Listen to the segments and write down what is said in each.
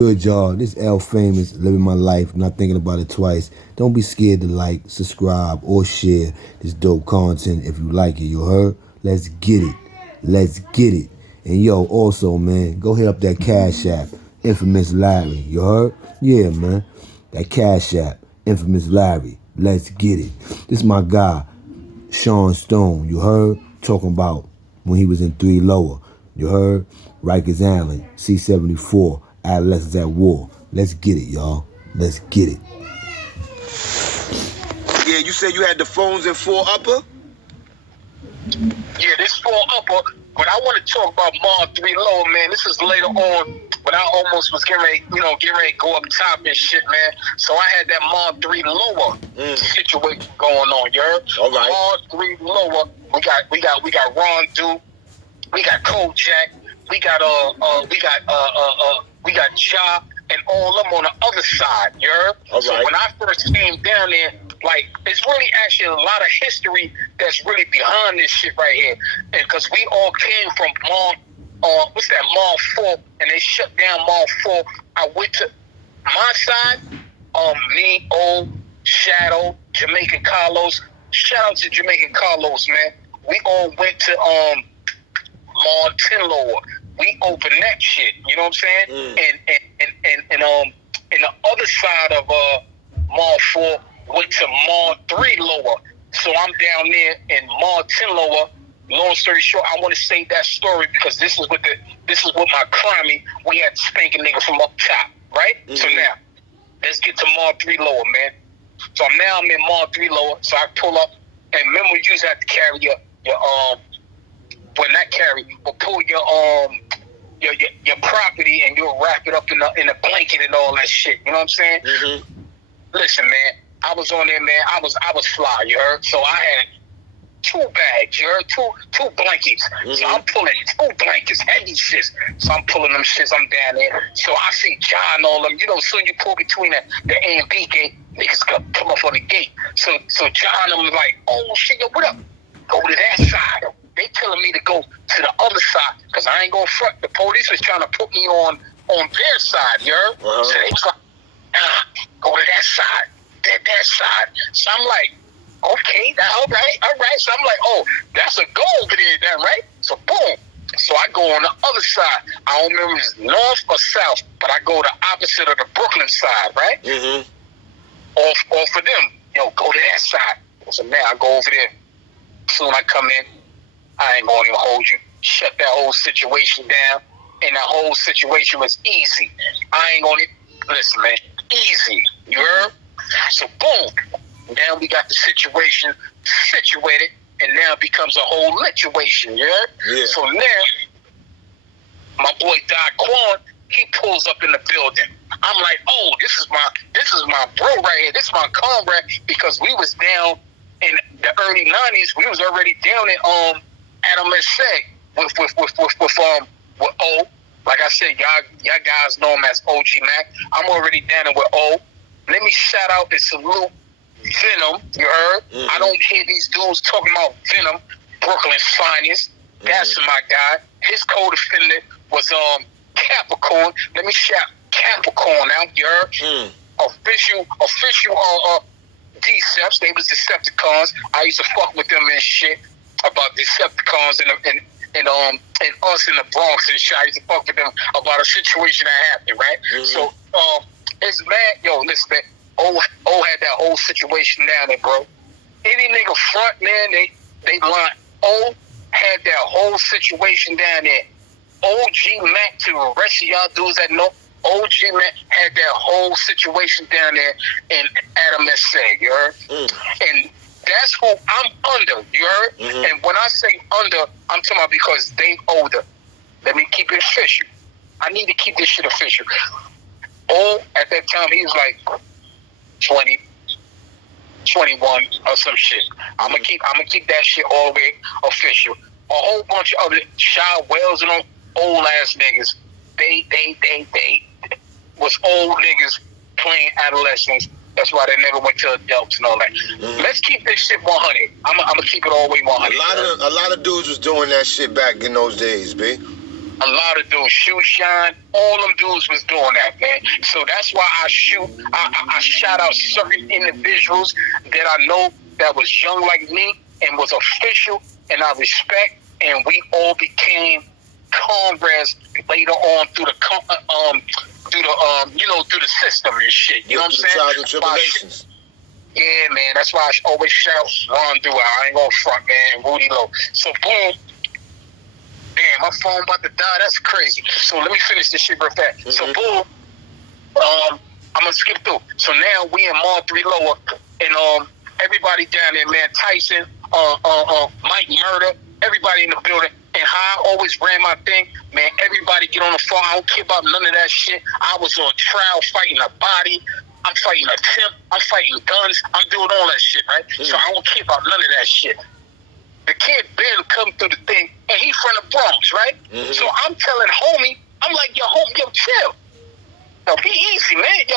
Good, y'all. This L Famous, living my life, not thinking about it twice. Don't be scared to like, subscribe, or share this dope content if you like it. You heard? Let's get it. Let's get it. And yo, also, man, go hit up that Cash App, Infamous Larry. You heard? Yeah, man. That Cash App, Infamous Larry. Let's get it. This my guy, Sean Stone. You heard? Talking about when he was in 3 Lower. You heard? Rikers Island, C-74. Adolescents at war. Let's get it, y'all. Let's get it. Yeah, you said you had the phones in 4 Upper? Yeah, this 4 Upper, but I want to talk about Mod 3 Lower, man. This is later on when I almost was getting ready to go up top and shit, man. So I had that Mod 3 Lower situation going on, you heard? All right. Mod 3 Lower, we got Ron Duke, we got Kojak, we got Ja and all of them on the other side, you heard? All so right. when I first came down there, like, it's really actually a lot of history that's really behind this shit right here. And because we all came from Mall 4, and they shut down Mall 4. I went to my side, me, old, Shadow, Jamaican Carlos. Shout out to Jamaican Carlos, man. We all went to Mall 10 Lower. We opened that shit, you know what I'm saying? And the other side of Mall 4 went to Mall 3 Lower. So I'm down there in Mall 10 Lower. Long story short, I want to say that story because this is what my crimey, we had to spank a nigga from up top, right? Mm-hmm. So now, let's get to Mall 3 Lower, man. So now I'm in Mall 3 Lower, so I pull up, and remember you used to have to carry your pull your property and you'll wrap it up in a blanket and all that shit. You know what I'm saying? Mm-hmm. Listen, man, I was on there, man. I was fly, you heard? So I had 2 bags, you heard? Two blankets. Mm-hmm. So I'm pulling 2 blankets, heavy shits. So I'm pulling them shits, I'm down there. So I see John, all them, soon you pull between the A and B gate, niggas come up on the gate. So John, I'm like, oh shit, yo, what up? Go to that side. They telling me to go to the other side because I ain't gonna front. The police was trying to put me on their side, you heard? Uh-huh. So they was like, go to that side, that side. So I'm like, okay, all right. So I'm like, oh, that's a go over there, then, right? So boom. So I go on the other side. I don't remember if it's north or south, but I go the opposite of the Brooklyn side, right? Mm-hmm. Off for them. Yo, go to that side. So now I go over there. Soon I come in, I ain't gonna even hold you. Shut that whole situation down. And that whole situation was easy. I ain't gonna listen, man. Easy. You heard? So boom. Now we got the situation situated, and now it becomes a whole situation, yeah? Yeah. So now, my boy Doc Quan, he pulls up in the building. I'm like, oh, this is my bro right here. This is my comrade, because we was down in the early 90s. We was already down in Adam with O. Like I said, y'all guys know him as OG Mac. I'm already down there with O. Let me shout out and salute Venom, you heard? Mm-hmm. I don't hear these dudes talking about Venom, Brooklyn's finest. That's my guy. His co-defendant was Capricorn. Let me shout Capricorn out, you heard? Official Deceps. They was Decepticons. I used to fuck with them and shit about Decepticons and us in the Bronx and shit. I used to fuck with them about a situation that happened, right? Mm-hmm. So it's mad. Yo, listen, man. O had that whole situation down there, bro. Any nigga front, man, they line. O had that whole situation down there. OG Mac, to the rest of y'all dudes that know, OG Mac had that whole situation down there in Adam SA, you heard? And that's who I'm under, you heard? Mm-hmm. And when I say under, I'm talking about because they older. Let me keep it official. I need to keep this shit official. O, at that time, he was like 20, 21 or some shit. I'm gonna keep that shit all the way official. A whole bunch of other Shy Wells and old ass niggas. They was old niggas playing adolescents. That's why they never went to adults and all that. Mm-hmm. Let's keep this shit 100. I'm gonna keep it all the way 100. A lot of dudes was doing that shit back in those days, B. A lot of dudes, Shoe Shine, all them dudes was doing that, man. So that's why I shout out certain individuals that I know that was young like me and was official, and I respect, and we all became comrades later on through the through the system and shit. You know what I'm saying? Trials and tribulations. Yeah, man. That's why I always shout Ron Dewey. I ain't gonna front, man. Rudy Lowe. So boom. Damn, my phone about to die. That's crazy. So let me finish this shit real fast. Mm-hmm. So boom. I'm gonna skip through. So now we in Mall 3 Lower, and everybody down there, man. Tyson, Mike Murder, everybody in the building. And how I always ran my thing, man, everybody get on the phone. I don't care about none of that shit. I was on trial fighting a body. I'm fighting a temp. I'm fighting Gunz. I'm doing all that shit, right? So I don't care about none of that shit. The kid Ben come through the thing, and he from the Bronx, right? So I'm telling homie, I'm like, yo, homie, yo, chill. Yo, be easy, man.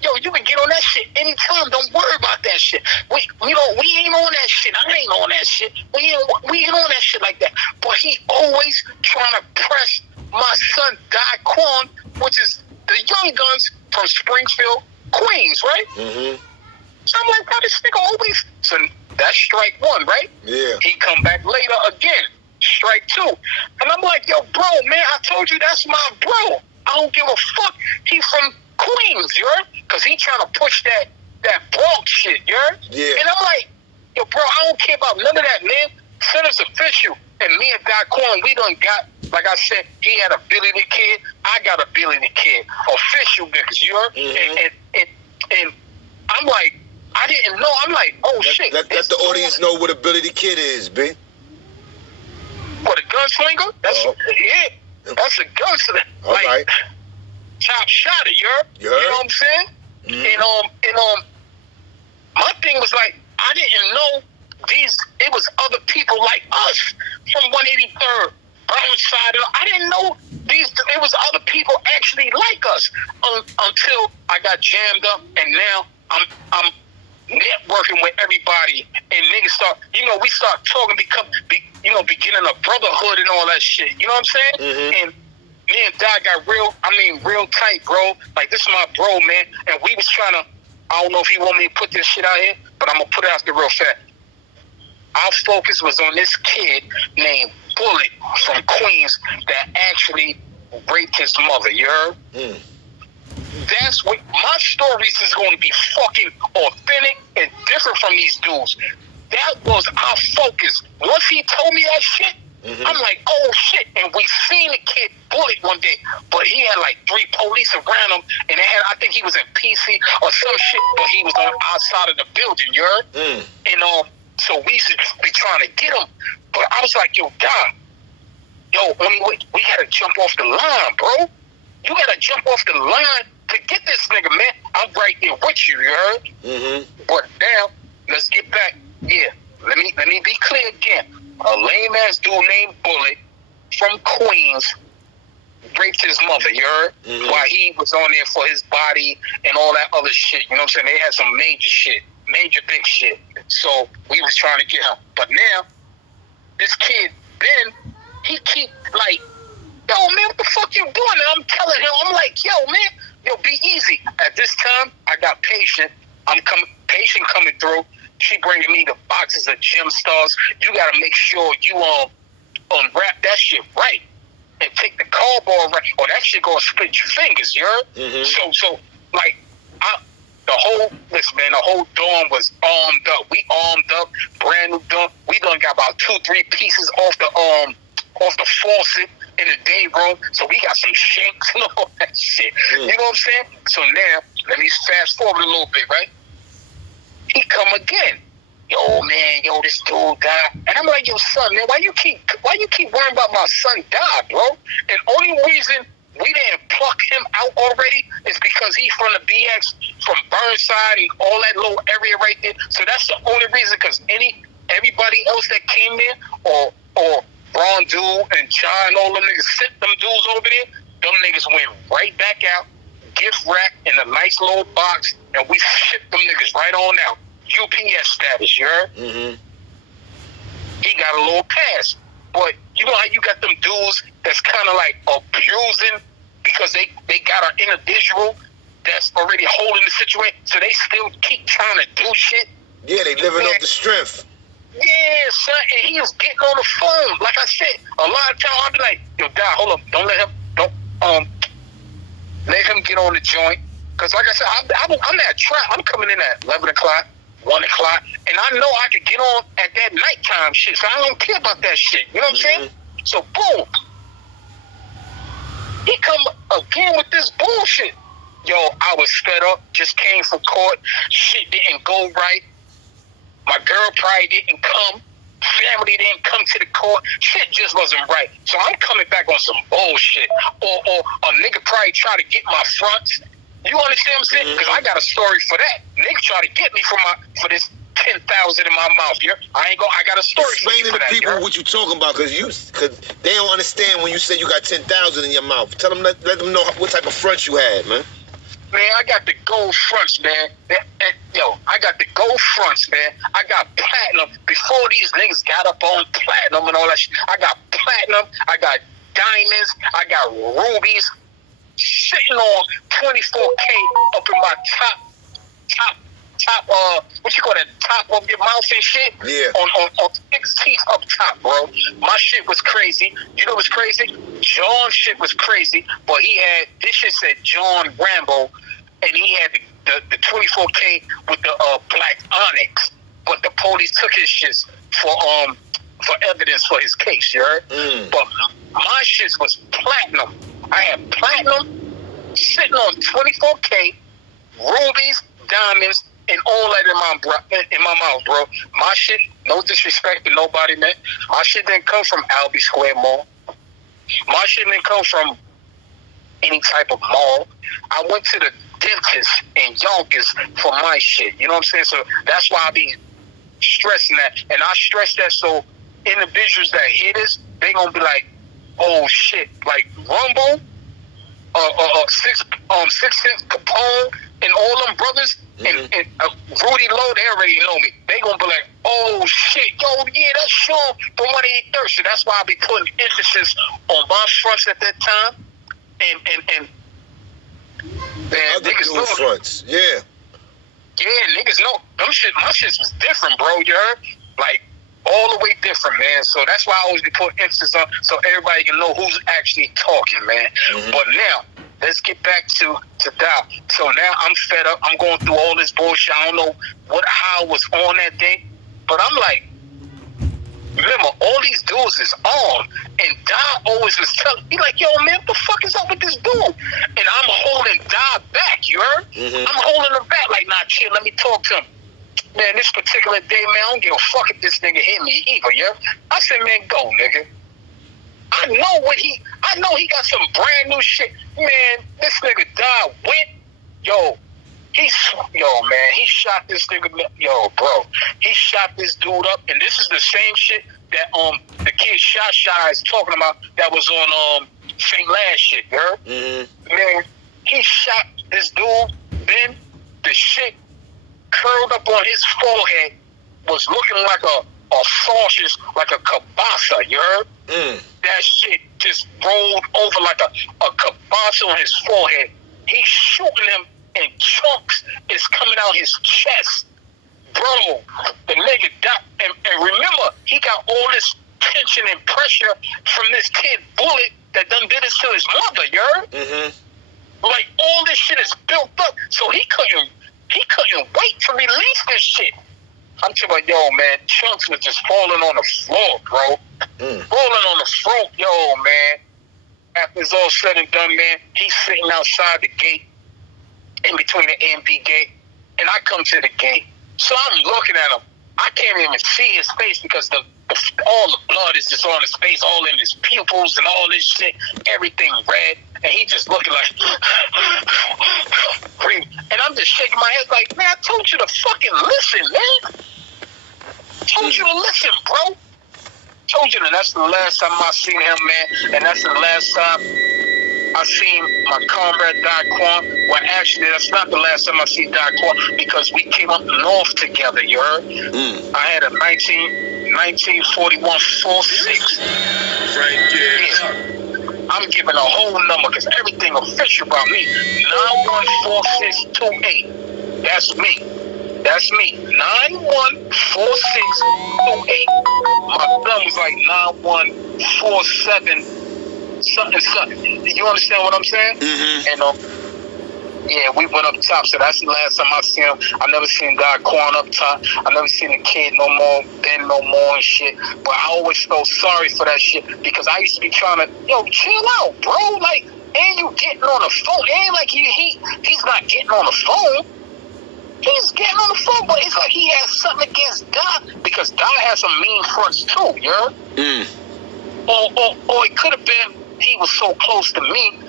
Yo, you can get on that shit anytime. Don't worry about that shit. We ain't on that shit. I ain't on that shit. We ain't on that shit like that. But he always trying to press my son Daquan, which is the young Gunz from Springfield, Queens, right? So I'm like, how this nigga always? So that's strike one, right? Yeah. He come back later again, strike two, and I'm like, yo, bro, man, I told you that's my bro. I don't give a fuck. He from Queens, you heard? Because he trying to push that Bronx shit, you heard? Yeah. And I'm like, yo, bro, I don't care about none of that, man. Send us official. And me and Daquan, we done got, like I said, he had a Billy the Kid. I got a Billy the Kid. Official niggas, you heard? And I'm like, I didn't know. I'm like, oh, shit. Let the audience know what a Billy the Kid is, B. What, a gunslinger? That's yeah. That's a gunslinger. All like, right. Top shotter, you heard? You know what I'm saying? And my thing was like, I didn't know it was other people like us from 183rd, Burnside. I didn't know it was other people actually like us until I got jammed up, and now I'm networking with everybody, and niggas start, we start talking, beginning a brotherhood and all that shit. You know what I'm saying? And me and Doc got real tight, bro. Like, this is my bro, man. And we was trying to, I don't know if he want me to put this shit out here, but I'm going to put it out there real fast. Our focus was on this kid named Bullet from Queens that actually raped his mother, you heard? That's what my stories is going to be, fucking authentic and different from these dudes. That was our focus. Once he told me that shit, I'm like, oh shit. And we seen the kid Bullet one day, but he had like 3 police around him, and I think he was in PC or some shit, but he was on outside of the building, you heard? And so we used to be trying to get him, but I was like, yo, God, we gotta jump off the line, bro. You gotta jump off the line to get this nigga, man. I'm right there with you, you heard? But now, let's get back. Yeah, let me be clear again. A lame ass dude named Bullet from Queens raped his mother, you heard? While he was on there for his body and all that other shit. You know what I'm saying? They had some major shit, major big shit. So we was trying to get him. But now, this kid, Ben, he keep like, yo, man, what the fuck you doing? And I'm telling him, I'm like, yo, man, be easy. At this time, I got Patient. Patient coming through. She bringing me the boxes of Gem Stars. You got to make sure you unwrap that shit right and take the cardboard right, or that shit gonna split your fingers. You heard? So like, the whole dorm was armed up. We armed up, brand new dorm. We done got about 2-3 pieces off the faucet in the day room. So we got some shanks and all that shit. You know what I'm saying? So now, let me fast forward a little bit, right? He come again. Yo, man, this dude died. And I'm like, yo, son, man, why you keep worrying about my son died, bro? And only reason we didn't pluck him out already is because he's from the BX, from Burnside and all that little area right there. So that's the only reason, because everybody else that came there, or Ron Dude and John, all them niggas sent them dudes over there, them niggas went right back out, gift wrapped in a nice little box, and we shipped them niggas right on out. UPS status, you heard? He got a little pass. But you know how you got them dudes that's kind of like abusing because they got an individual that's already holding the situation, so they still keep trying to do shit. Yeah, they living off the strength. Yeah, son, and he was getting on the phone. Like I said, a lot of times I'll be like, yo, Dad, hold up, don't let him get on the joint. Cause like I said, I'm at trap. I'm coming in at 11 o'clock, 1 o'clock, and I know I could get on at that nighttime shit. So I don't care about that shit. You know what I'm saying? So boom, he come again with this bullshit. Yo, I was fed up. Just came from court. Shit didn't go right. My girl probably didn't come. Family didn't come to the court. Shit just wasn't right. So I'm coming back on some bullshit. Or a nigga probably try to get my fronts. You understand what I'm saying? Because I got a story for that. Nigga try to get me for this 10,000 in my mouth. Yeah, I got a story Explain for to the that. people what you talking about, because they don't understand when you say you got 10,000 in your mouth. Tell them, let them know what type of front you had, man. Man, I got the gold fronts, man. I got the gold fronts, man. I got platinum. Before these niggas got up on platinum and all that shit, I got platinum. I got diamonds. I got rubies. Sitting on 24K up in my top, what you call that, top of your mouth and shit? Yeah. On 6 teeth up top, bro. My shit was crazy. You know what's crazy? John's shit was crazy, but this shit said John Rambo, and he had the 24K with the black onyx, but the police took his shits for evidence for his case, you heard? But my shit was platinum. I had platinum sitting on 24K, rubies, diamonds, and all that in my mouth, bro. My shit, no disrespect to nobody, man. My shit didn't come from Albee Square Mall. My shit didn't come from any type of mall. I went to the dentist in Yonkers for my shit. You know what I'm saying? So that's why I be stressing that. And I stress that so individuals that hear this, they gonna be like, oh shit, like Rumble, 6 Cent, Capone, and all them brothers, and Rudy Lowe, they already know me. They gonna be like, oh shit, yo, yeah, that's Sean from 183rd. So that's why I be putting emphasis on my fronts at that time, and niggas know fronts, yeah, niggas know them shit. My shit was different, bro. You heard? Like all the way different, man. So that's why I always be putting emphasis on, so everybody can know who's actually talking, man. But now, let's get back to Dow. So now I'm fed up. I'm going through all this bullshit. I don't know how I was on that day, but I'm like, remember, all these dudes is on, and Dow always was telling me, like, yo, man, what the fuck is up with this dude? And I'm holding Dow back, you heard? I'm holding him back, like, nah, chill, let me talk to him. Man, this particular day, man, I don't give a fuck if this nigga hit me either, yeah? I said, man, go, nigga. I know he got some brand new shit. Man, this nigga died went. Man, he shot this nigga. Yo, bro. He shot this dude up, and this is the same shit that the kid Shy is talking about that was on St. Last shit, you heard? Man, he shot this dude, then the shit curled up on his forehead was looking like a sausage, like a kielbasa, you heard? That shit just rolled over like a kielbasa on his forehead. He's shooting him in chunks. It's coming out his chest. Bro, the nigga died. And remember, he got all this tension and pressure from this kid bullet that done did this to his mother, you heard? Like, all this shit is built up. So he couldn't wait to release this shit. I'm talking about, yo, man, chunks was just falling on the floor, bro. Falling on the floor, yo, man. After it's all said and done, man, he's sitting outside the gate, in between the A and B gate, and I come to the gate. So I'm looking at him. I can't even see his face because all the blood is just on his face, all in his pupils and all this shit, everything red. And he just looking like, and I'm just shaking my head like, man, I told you to fucking listen, man. Told you to listen, bro. Told you that that's the last time I seen him, man. And that's the last time I seen my comrade Daquan. Well, actually, that's not the last time I see Daquan because we came up north together, you heard? I had a 1941 4.6. Frank, Yeah. I'm giving a whole number because everything official about me. 914628. That's me. That's me. 914628. My thumb was like 9147 something. You understand what I'm saying? And yeah, we went up top, so that's the last time I seen him. I never seen Daquan up top. I never seen the kid no more, Ben no more and shit. But I always felt sorry for that shit because I used to be trying to, chill out, bro. Like, ain't you getting on the phone? It ain't like he's not getting on the phone. He's getting on the phone, but it's like he has something against Doc because Doc has some mean fronts too, you know? Or it could have been he was so close to me.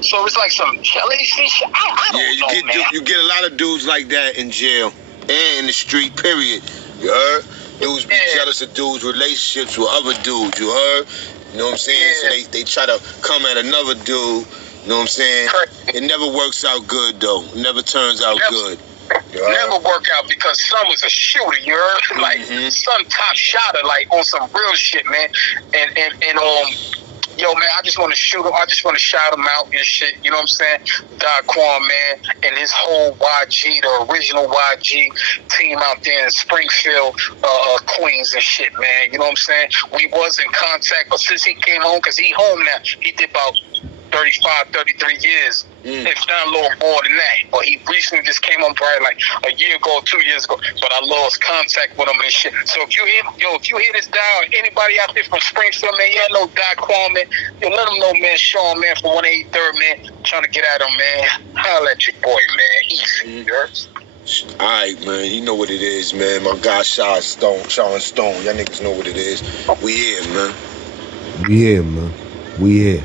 So it's like some jealousy shit. I don't know, man. You get a lot of dudes like that in jail and in the street, period. You heard? Dudes be jealous of dudes' relationships with other dudes, you heard? You know what I'm saying? So they try to come at another dude, you know what I'm saying? It never works out good, though. It never turns out good. Never work out because son was a shooter, you heard? Like, son top shotter, like, on some real shit, man. And yo, man, I just want to shoot him. I just want to shout him out and shit. You know what I'm saying? Daquan, man, and his whole YG, the original YG team out there in Springfield, Queens and shit, man. You know what I'm saying? We was in contact, but since he came home, because he home now, he did about 35, 33 years. If not a little more than that. But he recently just came on probably like a year ago, 2 years ago. But I lost contact with him and shit. So if you hear this dial, anybody out there from Springfield, man, know Daquan, man, let them know, man, Sean, man, from 183rd, man, trying to get at him, man. Holla at your boy, man. Easy, All right, man. You know what it is, man. My guy, Sean Stone. Y'all niggas know what it is. We here, man. We here, man. We here.